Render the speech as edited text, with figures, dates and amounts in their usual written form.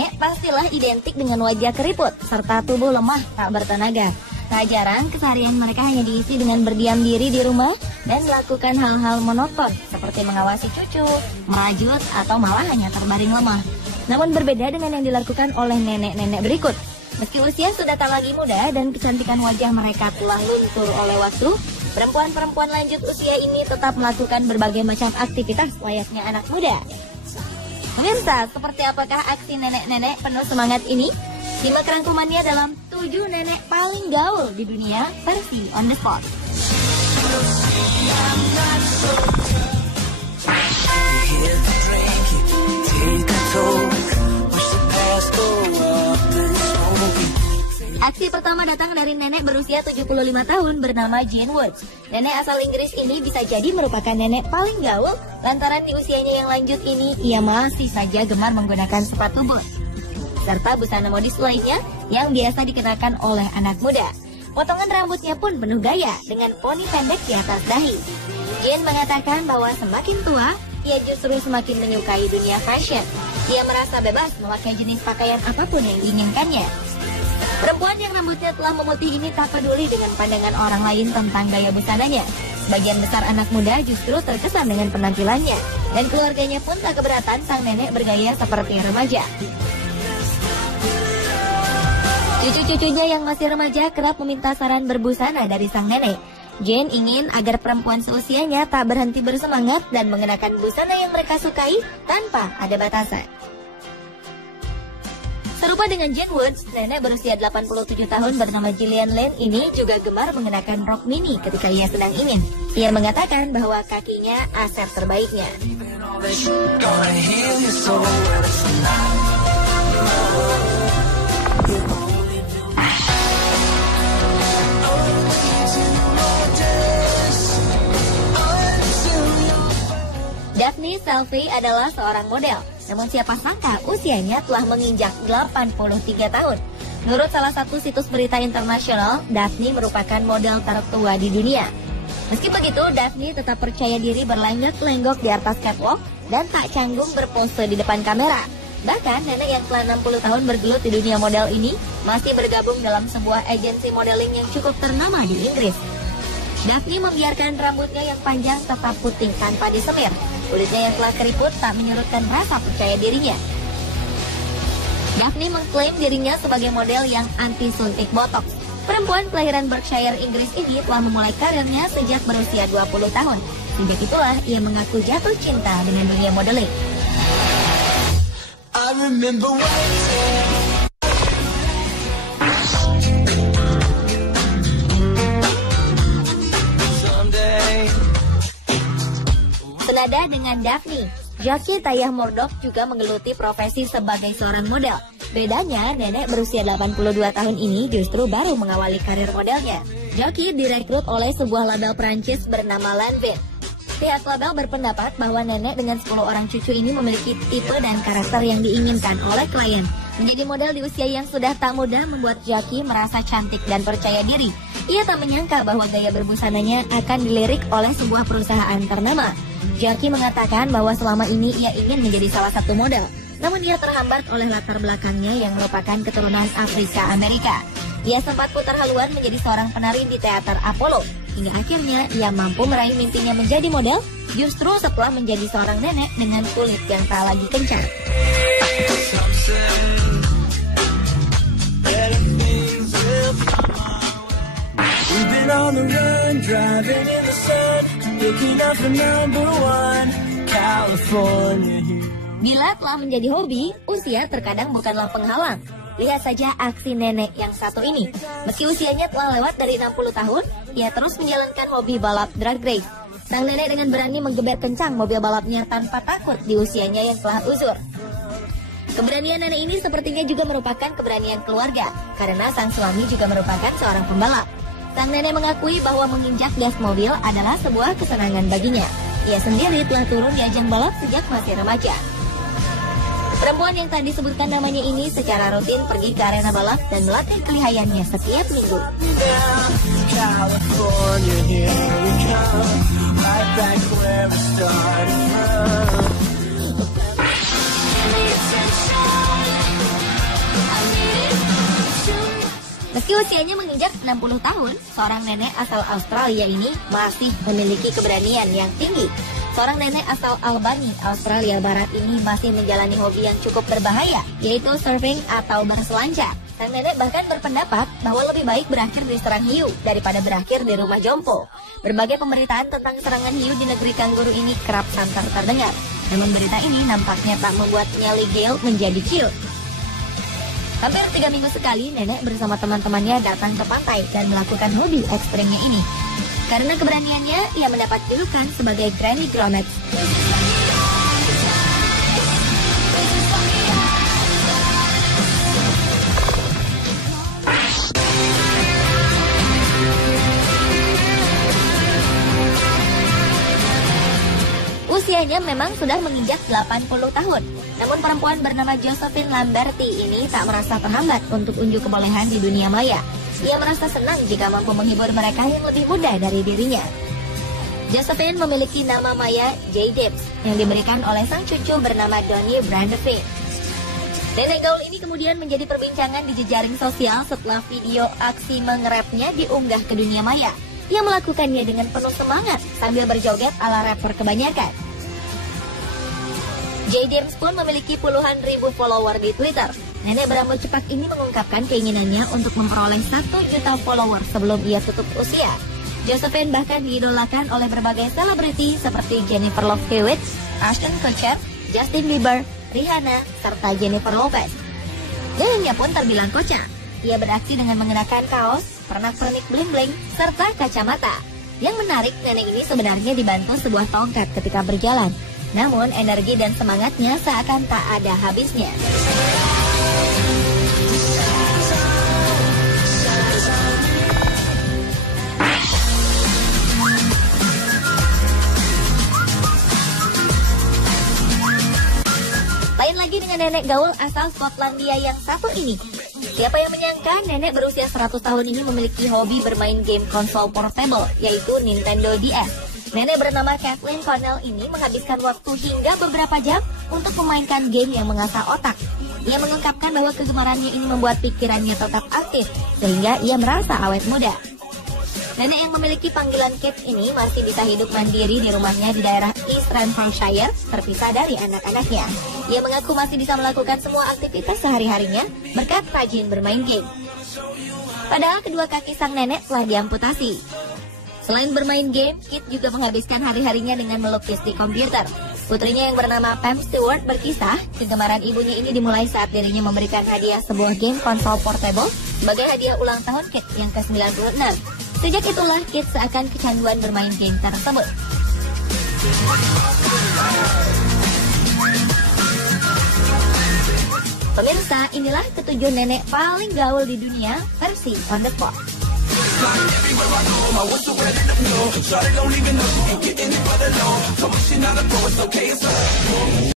nenek pastilah identik dengan wajah keriput serta tubuh lemah tak bertenaga. Tak jarang keseharian mereka hanya diisi dengan berdiam diri di rumah dan melakukan hal-hal monoton seperti mengawasi cucu, merajut, atau malah hanya terbaring lemah. Namun berbeda dengan yang dilakukan oleh nenek-nenek berikut. Meski usia sudah tak lagi muda dan kecantikan wajah mereka telah luntur oleh waktu, perempuan-perempuan lanjut usia ini tetap melakukan berbagai macam aktivitas layaknya anak muda. Pemirsa, seperti apakah aksi nenek-nenek penuh semangat ini? Simak rangkumannya dalam 7 nenek paling gaul di dunia versi On The Spot. Aksi pertama datang dari nenek berusia 75 tahun bernama Jane Woods. Nenek asal Inggris ini bisa jadi merupakan nenek paling gaul lantaran di usianya yang lanjut ini ia masih saja gemar menggunakan sepatu bot serta busana modis lainnya yang biasa dikenakan oleh anak muda. Potongan rambutnya pun penuh gaya dengan poni pendek di atas dahi. Jane mengatakan bahwa semakin tua, ia justru semakin menyukai dunia fashion. Ia merasa bebas memakai jenis pakaian apapun yang diinginkannya. Perempuan yang rambutnya telah memutih ini tak peduli dengan pandangan orang lain tentang gaya busananya. Sebagian besar anak muda justru terkesan dengan penampilannya. Dan keluarganya pun tak keberatan sang nenek bergaya seperti remaja. Cucu-cucunya yang masih remaja kerap meminta saran berbusana dari sang nenek. Jane ingin agar perempuan seusianya tak berhenti bersemangat dan mengenakan busana yang mereka sukai tanpa ada batasan. Serupa dengan Jane Woods, nenek berusia 87 tahun bernama Gillian Lane ini juga gemar mengenakan rok mini ketika ia sedang ingin. Ia mengatakan bahwa kakinya aset terbaiknya. Daphne Selfie adalah seorang model. Namun siapa sangka usianya telah menginjak 83 tahun. Menurut salah satu situs berita internasional, Daphne merupakan model tertua di dunia. Meski begitu, Daphne tetap percaya diri berlenggak-lenggok di atas catwalk dan tak canggung berpose di depan kamera. Bahkan nenek yang telah 60 tahun bergelut di dunia model ini masih bergabung dalam sebuah agensi modeling yang cukup ternama di Inggris. Daphne membiarkan rambutnya yang panjang tetap putih tanpa disemir. Kulitnya yang telah keriput tak menyurutkan rasa percaya dirinya. Daphne mengklaim dirinya sebagai model yang anti suntik botox. Perempuan kelahiran Berkshire, Inggris ini telah memulai karirnya sejak berusia 20 tahun. Sejak itulah ia mengaku jatuh cinta dengan dunia modeling. Senada dengan Daphne, Jackie Tayah Murdoch juga menggeluti profesi sebagai seorang model. Bedanya, nenek berusia 82 tahun ini justru baru mengawali karir modelnya. Jackie direkrut oleh sebuah label Prancis bernama Lanvin. Pihak label berpendapat bahwa nenek dengan 10 orang cucu ini memiliki tipe dan karakter yang diinginkan oleh klien. Menjadi model di usia yang sudah tak muda membuat Jackie merasa cantik dan percaya diri. Ia tak menyangka bahwa gaya berbusananya akan dilirik oleh sebuah perusahaan ternama. Jackie mengatakan bahwa selama ini ia ingin menjadi salah satu model. Namun ia terhambat oleh latar belakangnya yang merupakan keturunan Afrika Amerika. Ia sempat putar haluan menjadi seorang penari di teater Apollo. Hingga akhirnya ia mampu meraih mimpinya menjadi model justru setelah menjadi seorang nenek dengan kulit yang tak lagi kencang. Bila telah menjadi hobi, usia terkadang bukanlah penghalang. Lihat saja aksi nenek yang satu ini. Meski usianya telah lewat dari 60 tahun, ia terus menjalankan hobi balap drag race. Sang nenek dengan berani menggeber kencang mobil balapnya tanpa takut di usianya yang telah uzur. Keberanian nenek ini sepertinya juga merupakan keberanian keluarga, karena sang suami juga merupakan seorang pembalap. Sang nenek mengakui bahwa menginjak gas mobil adalah sebuah kesenangan baginya. Ia sendiri telah turun di ajang balap sejak masih remaja. Perempuan yang tadi disebutkan namanya ini secara rutin pergi ke arena balap dan melatih kelihayannya setiap minggu. Meski usianya menginjak 60 tahun, seorang nenek asal Australia ini masih memiliki keberanian yang tinggi. Seorang nenek asal Albany, Australia Barat ini masih menjalani hobi yang cukup berbahaya, yaitu surfing atau berselancar. Sang nenek bahkan berpendapat bahwa lebih baik berakhir diserang hiu daripada berakhir di rumah jompo. Berbagai pemberitaan tentang serangan hiu di negeri kanguru ini kerap santer terdengar. Namun berita ini nampaknya tak membuat nyali Gail menjadi chill. Hampir 3 minggu sekali, nenek bersama teman-temannya datang ke pantai dan melakukan hobi ekstrimnya ini. Karena keberaniannya, ia mendapat julukan sebagai Granny Gromet. Usianya memang sudah menginjak 80 tahun. Namun perempuan bernama Josephine Lamberti ini tak merasa terhambat untuk unjuk kebolehan di dunia maya. Ia merasa senang jika mampu menghibur mereka yang lebih muda dari dirinya. Josephine memiliki nama maya J. Dibbs yang diberikan oleh sang cucu bernama Donnie Brandevin. Nenek gaul ini kemudian menjadi perbincangan di jejaring sosial setelah video aksi mengerapnya diunggah ke dunia maya. Ia melakukannya dengan penuh semangat sambil berjoget ala rapper kebanyakan. J. Dibbs pun memiliki puluhan ribu follower di Twitter. Nenek berambut cepat ini mengungkapkan keinginannya untuk memperoleh 1 juta follower sebelum ia tutup usia. Josephine bahkan diidolakan oleh berbagai selebriti seperti Jennifer Love Hewitt, Ashton Kutcher, Justin Bieber, Rihanna, serta Jennifer Lopez. Gayanya pun terbilang kocak. Ia beraksi dengan mengenakan kaos, pernak-pernik bling-bling, serta kacamata. Yang menarik, nenek ini sebenarnya dibantu sebuah tongkat ketika berjalan. Namun energi dan semangatnya seakan tak ada habisnya. Lain lagi dengan nenek gaul asal Skotlandia yang satu ini. Siapa yang menyangka nenek berusia 100 tahun ini memiliki hobi bermain game konsol portable, yaitu Nintendo DS. Nenek bernama Kathleen Connell ini menghabiskan waktu hingga beberapa jam untuk memainkan game yang mengasah otak. Ia mengungkapkan bahwa kegemarannya ini membuat pikirannya tetap aktif, sehingga ia merasa awet muda. Nenek yang memiliki panggilan Kate ini masih bisa hidup mandiri di rumahnya di daerah East Renfrewshire, terpisah dari anak-anaknya. Ia mengaku masih bisa melakukan semua aktivitas sehari-harinya berkat rajin bermain game. Padahal kedua kaki sang nenek telah diamputasi. Selain bermain game, Kit juga menghabiskan hari-harinya dengan melukis di komputer. Putrinya yang bernama Pam Stewart berkisah, kegemaran ibunya ini dimulai saat dirinya memberikan hadiah sebuah game konsol portable sebagai hadiah ulang tahun Kit yang ke-96. Sejak itulah Kit seakan kecanduan bermain game tersebut. Pemirsa, inilah ketujuh nenek paling gaul di dunia versi On The Spot. Everywhere I go, my whistle ready to blow. Shawty don't even know she can get in it for the low. So if she not a pro, it's okay, it's